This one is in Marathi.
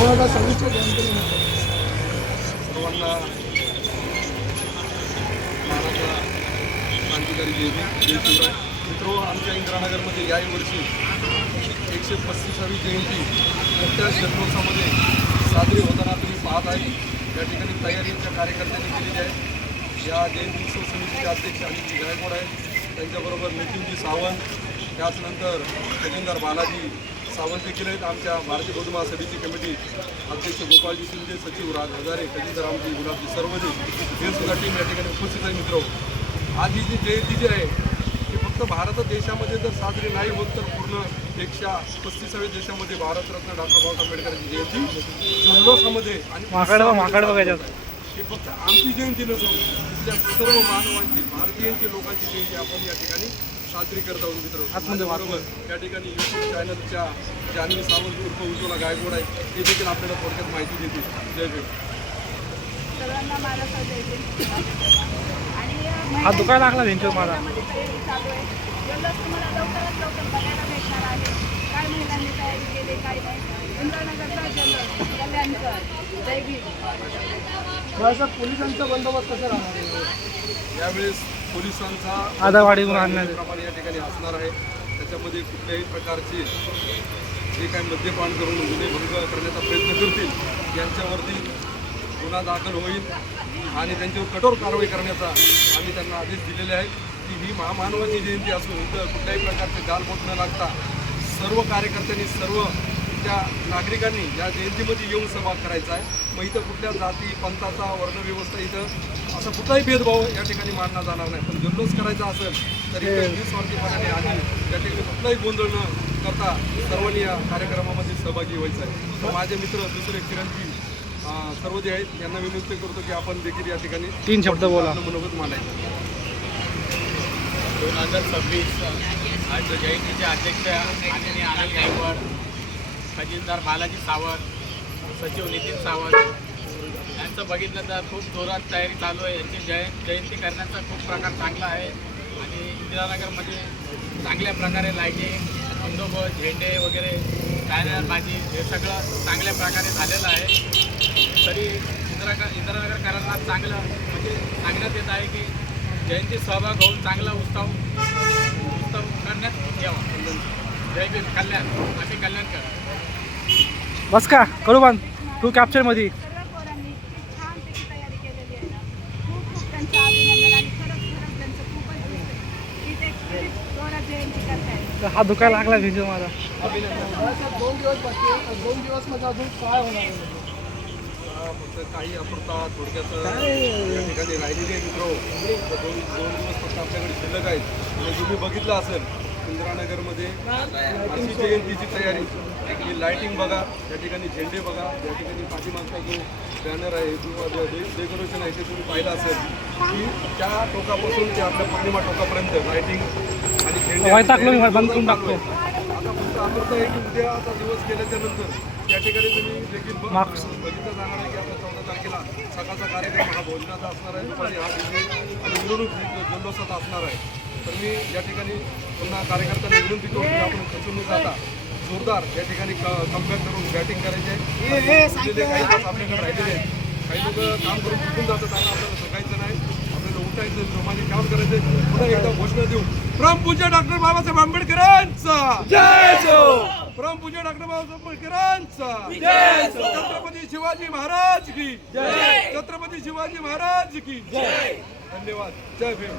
2026च्या जयंतीनिमित्त सर्वांना महाराष्ट्र क्रांतिकारी जय शिवराय. मित्रो, आमच्या इंदिरानगरमध्ये याही वर्षी 135वी जयंती मोठ्या जल्लोषामध्ये साजरी होताना तुम्ही पाहत आहे. या ठिकाणी तयारीच्या कार्यकर्त्यांनी केलेली आहे. या जयंती उत्सव समितीचे अध्यक्ष अनिलजी गायकवाड आहेत. त्यांच्याबरोबर नितीनजी सावंत, त्याचनंतर खजिनदार बालाजी सावंत देखील आहेत. आमच्या भारतीय बौद्ध महासभेची कमिटी अध्यक्ष गोपाळजी शिंदे, सचिव राज हजारे, खजिनदार आमचे गुलाबजी सर्वजे हे सुद्धा टीम या ठिकाणी उपस्थित आहे. मित्र, आज ही जी जयंती जी आहे ती फक्त भारत देशामध्ये जर साजरी नाही होत तर पूर्ण 135व्या देशामध्ये भारतरत्न डॉक्टर बाबासाहेब आंबेडकरांची जयंती जल्लोषामध्ये आणि ही फक्त आमची जयंती नसून तिथल्या सर्व मानवांची, भारतीयांची, लोकांची जयंती आपण या ठिकाणी साजरी करत आहोत. मित्र, बरोबर या ठिकाणी यूट्यूब चॅनलच्या जान्हवी सावंत उर्फ उज्ज्वला गायकवाड आहे, ते देखील आपल्याला थोडक्यात माहिती देतील. जय भीम. सर्वांना माझा जय भीम. आणि हा दुकान लागला त्यांच्या मला तयारी चालू आहे. जल्लोष तुम्हाला लवकरात लवकर बघायला भेटणार आहे. काय महिलांनी तयारी केली, काय नाही. इंद्रनगरचा जल्लोष कल्याणकर. जय भीम. पोलिसांचा बंदोबस्त कसा राहणार आहे? यावेळेस पोलिसांचा प्रमाणे या ठिकाणी असणार आहे. त्याच्यामध्ये कुठल्याही प्रकारचे जे काही मद्यपान करून गुन्हेभंग करण्याचा प्रयत्न करतील यांच्यावरती गुन्हा दाखल होईल आणि त्यांच्यावर कठोर कारवाई करण्याचा आम्ही त्यांना आदेश दिलेले आहे की ही महामानवाची जयंती असून इथं कुठल्याही प्रकारचे गालबोट न लागता सर्व कार्यकर्त्यांनी, सर्व त्या नागरिकांनी या जयंतीमध्ये येऊन सहभाग करायचा आहे. मग इथं कुठल्या जाती, पंथाचा, वर्णव्यवस्था इथं असा कुठलाही भेदभाव या ठिकाणी मानला जाणार नाही. पण जल्लोष करायचा असेल तर इथं निस्वार्थीपणाने आणि या ठिकाणी कुठलाही गोंधळ न करता सर्वांनी या कार्यक्रमामध्ये सहभागी व्हायचं आहे. तर माझे मित्र दुसरे किरणजी सर्व जे आहेत यांना विनंती करतो की आपण देखील या ठिकाणी 3 शब्द बोला. मनोगत मांडायचं. 2026 आज जयंतीचे अध्यक्ष माननीय अनिल गायकवाड, खजिनदार बालाजी सावंत, सचिव नितीन सावंत यांचं बघितलं तर खूप जोरात तयारी चालू आहे. यांची जयंती करण्याचा खूप प्रकार चांगला आहे आणि इंदिरानगरमध्ये चांगल्या प्रकारे लाईटिंग, बंदोबस्त, झेंडे वगैरे, बॅनरबाजी हे सगळं चांगल्या प्रकारे झालेलं आहे. तरी इंदिरानगरकरांना चांगलं म्हणजे सांगण्यात येत आहे की जयंती सहभाग होऊन चांगला उत्सव करण्यात यावा. जय भीम. कल्याण. आम्ही कल्याणकर. बस का करू बंद टू कॅप्चर मध्ये. सर्व पोरांनी खूप छानपैकी तयारी केलेली आहे ना. खूप खूप त्यांचं अभिनंदन आणि खरंच त्यांचं खूपच दिसतं की ते किती जोरात जयंती करतायत. हा दुकान लागला त्यांच्या मला. 2 दिवस बाकी आहे. 2 दिवस मध्ये अजून काय होणार आहे? फक्त काही अपुरता थोडक्यात या ठिकाणी राहिलेली आहे. मित्र, दोन दिवस फक्त आपल्याकडे शिल्लक आहेत. आणि तुम्ही बघितलं असेल इंदिरानगरमध्ये अशी जयंतीची तयारी की लाईटिंग बघा, त्या ठिकाणी झेंडे बघा, त्या ठिकाणी पाठीमागचा जो बॅनर आहे किंवा डेकोरेशन आहे ते तुम्ही पाहिलं असेल की त्या टोकापासून ते आपल्या पौर्णिमा टोकापर्यंत लाईटिंग आणि झेंडे बंद करून टाकतो. आता फक्त आमचं आहे की उद्याचा दिवस केल्याच्या नंतर त्या ठिकाणी तुम्ही देखील बघितलं जाणार आहे की आता 14 तारखेला सकाळचा कार्यक्रम हा भोजनाचा असणार आहे, दुपारी हा डीजे आणि मिरवणूक जल्लोषाचा असणार आहे. तर मी या ठिकाणी पुन्हा कार्यकर्त्यांना विनंती करू की आपण खचून न जाता जोरदार या ठिकाणी कमबॅक करून बॅटिंग करायचे आहे. काही तास आपल्याकडे राहिलेले आहेत. काही लोक काम करून चुकून जातात, आता आपल्याला सकाळचं नाही, आपल्याला उठायचं, जोमाने काम करायचं. पुन्हा एकदा घोषणा देऊ, परमपूज्य डॉक्टर बाबासाहेब आंबेडकरांचा जय हो. परमपूज्य डॉक्टर बाबासाहेब आंबेडकरांचा जय हो. छत्रपती शिवाजी महाराज की जय. छत्रपती शिवाजी महाराज की जय. धन्यवाद. जय भीम.